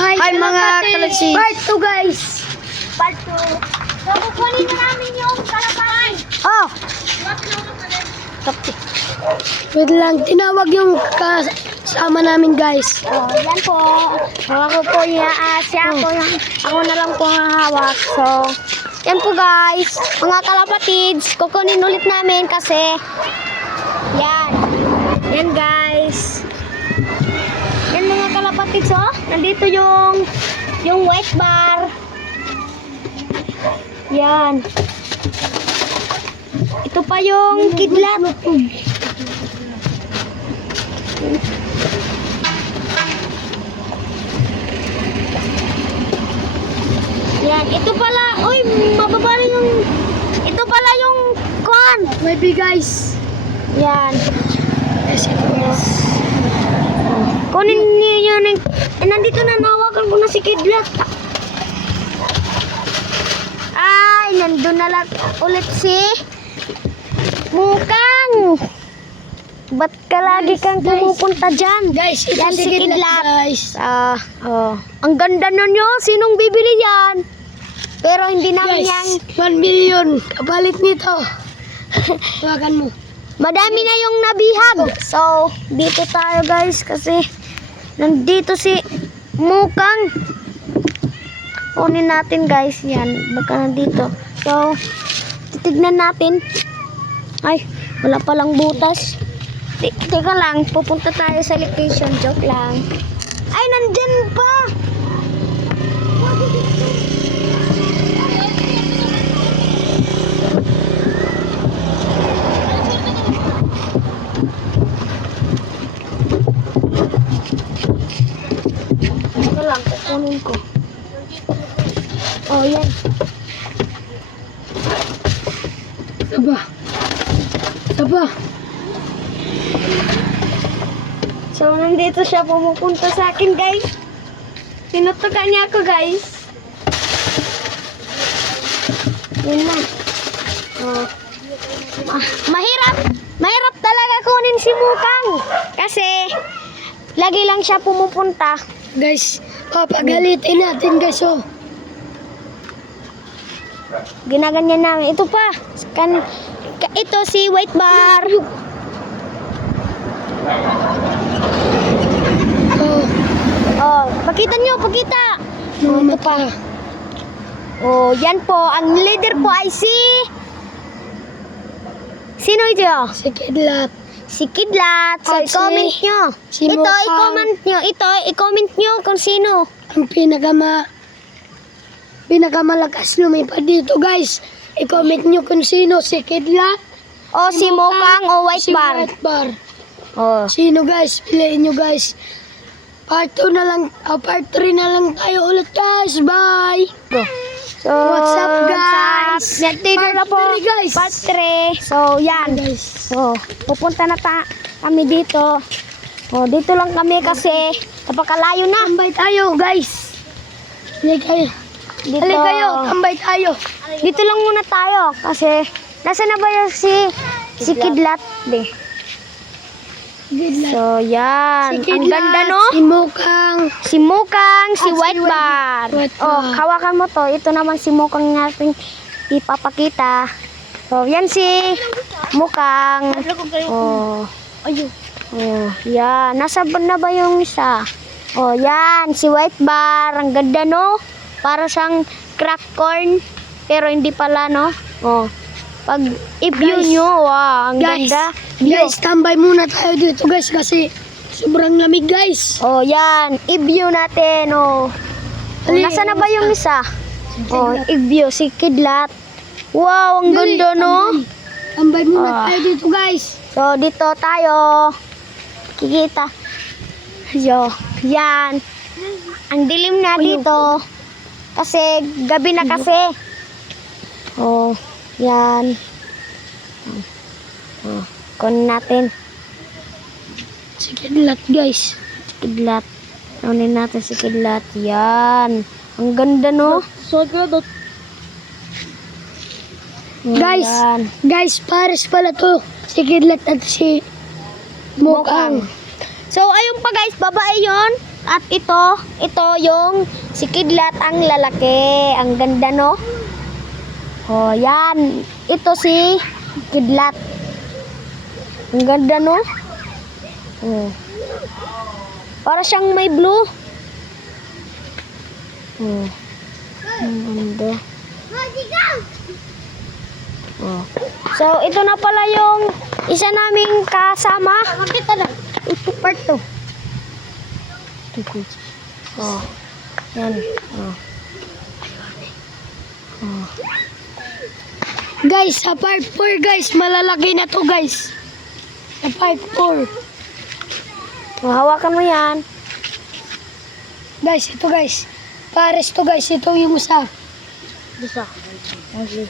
Hi mga kalasi. Part 2 guys. Part 2. So, kukunin na namin yung kalapati. Oh. Wait lang, tinawag yung kasama namin guys. Oh, yan po. Ako po ako na lang po ang hawak. So, yan po guys. Mga kalapatids, kukunin ulit namin kasi yan. Yan guys. Yan mga kalapatids, oh. Nandito yung white bar. Yan. Ito pa yung kidlat. Yan, ito pala. Uy, mababa na yung ito pala yung kon. Maybe guys. Yan. Yes, ito guys. Kunin niyo yun. Nandito na, nawakan ko na si Kidlat. Ay, nandun na lang ulit si Mukang. Ba't ka lagi kang pumupunta dyan? Guys, ito Yan si si Kidlat Kidlat. guys. Ang ganda na nyo. Sinong bibili yan? Pero hindi namin yan. Guys, 1 million. Kapalit nito. Tawagan mo. Madami na yung nabihag. So, dito tayo guys kasi nandito si Mukang. Kunin natin guys. Yan. Baka nandito. So, titignan natin. Ay, wala palang butas. Teka lang. Pupunta tayo sa location. Joke lang. Ay, nandyan pa. Ito lang, kukunin ko. Oh, yan. Saba. So, nandito siya pumupunta sa akin, guys. Tinutukan niya ako, guys. Yun na. Oh. Mahirap talaga kunin si Mukang. Kasi, lagi lang siya pumupunta. Guys, papagalitin natin guys oh. Ginaganyan namin. Ito pa. Ito si White Bar. Oh, pakita nyo, pakita. Ano pa? Oh, yan po. Ang leader po ay Sino ito? Si Kidlat. Si Kidlat. So, At i-comment nyo. si Ito, Mukang. i-comment nyo. Ito, i-comment nyo kung sino. Ang pinakamalakas lumipad dito guys. I-comment nyo kung sino. Si Kidlat. O, si Mukang o White si Bar. White Bar. Oh. Sino guys? Piliin nyo guys. Part 2 na lang. Part 3 na lang tayo ulit guys. Bye. So, What's up, guys? Nagtino na po. Part 3 guys. Part 3. So, yan. Guys. So, pupunta na kami dito. Oh, dito lang kami kasi napakalayo na. Tambay tayo guys. Halika kayo. Dito. Halika kayo. Tambay tayo. Dito lang muna tayo kasi nasa na ba yung si Kidlat? Di. Kidlat. So, yan. Si Ang Kidlat, ganda, no? Si Mukang. Si Mukang, si At si White Bar. White Oh, Bar. hawakan mo to. Ito naman si Mukang natin ipapakita. So, yan si Mukang. Oh. Ayun. Oh, yan. Nasa na ba yung isa? Oh, yan. Si White Bar. Ang ganda, no? Para siyang crack corn. Pero hindi pala, no? Oh. Pag i-view Guys. nyo, wow, ang Guys. ganda. View. Guys, tambay muna tayo dito guys kasi sobrang lamig guys. Oh, yan. I-view natin, oh. Oh, Ali, nasa na ba yung isa? Oh, Kidlat. i-view si Kidlat. Wow, ang Dali, ganda, no? Tambay muna Ah. tayo dito guys. So, dito tayo. Kikita. Yo, yan. Ang dilim na dito. Kasi, gabi na kasi. Oh, yan. Oh, kunin natin. Si Kidlat guys. Si Kidlat. Kunin natin si Kidlat. Yan. Ang ganda, no? Guys, Yan. guys, pares pala to. Si Kidlat at si Mukang. So, ayun pa guys, babae yon. At ito yung si Kidlat ang lalaki. Ang ganda, no? Oh, yan. Ito si Kidlat. Ang ganda, no? Oh. Para siyang may blue. Oh. Ang ganda. Oh. So, ito na pala yung isa naming kasama. Makita na. Ito part to. Oh. Yan. Oh. Oh. Guys, sa part 4 guys, malalaki na to guys. Sa part 4. Oh, hawakan mo yan. Guys, ito guys. Pares to guys, ito yung isa. Bisa. Okay.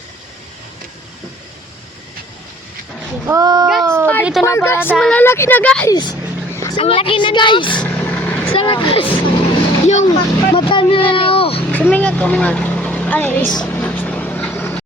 Oh, Guys, part dito 4 na pala guys, malalaki na guys. Sa Ang laki lakas, na, guys. Sa lakas. Yung mata nila, oh. Sumingat ko mga. Ay, is.